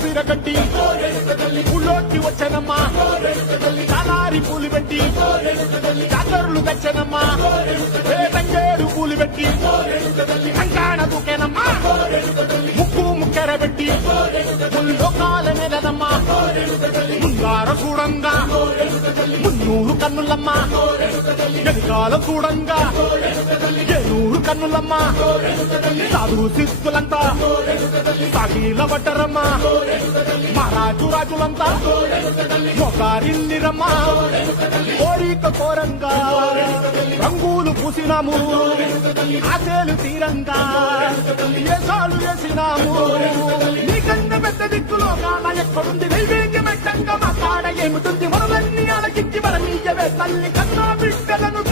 సిరగట్టి ఊళ్ళోకి వచ్చనమ్మా చాలారి పూలు పెట్టి జాతరులు తెచ్చనమ్మా తంగేడు పూలు పెట్టి కంకాణ దూకేనమ్మా ముక్కు ముక్కెర పెట్టి ముల్లోకాల నెలదమ్మా ముంగార చూడంగా మున్నూరు కన్నులమ్మా వెనకాల చూడంగా ఏనూరు కన్నులమ్మా సాధు సిద్ధులంతా సాగిల పడ్డరమ్మా మహారాజు రాజులంతా మొగారిల్లిరమ్మా కోరిక కోరంగా రంగులు పూసినాము ఆశలు తీరంగా ఏసాలు వేసినాము నీకన్నా పెద్ద దిక్కులో కాన ఎక్కడుంది నైవేద్యం ఎట్టంగా మా కాడ ఏమిటుంది మనలన్నీ అలకించి మన నీయవే తల్లి కన్నా బిడ్డలను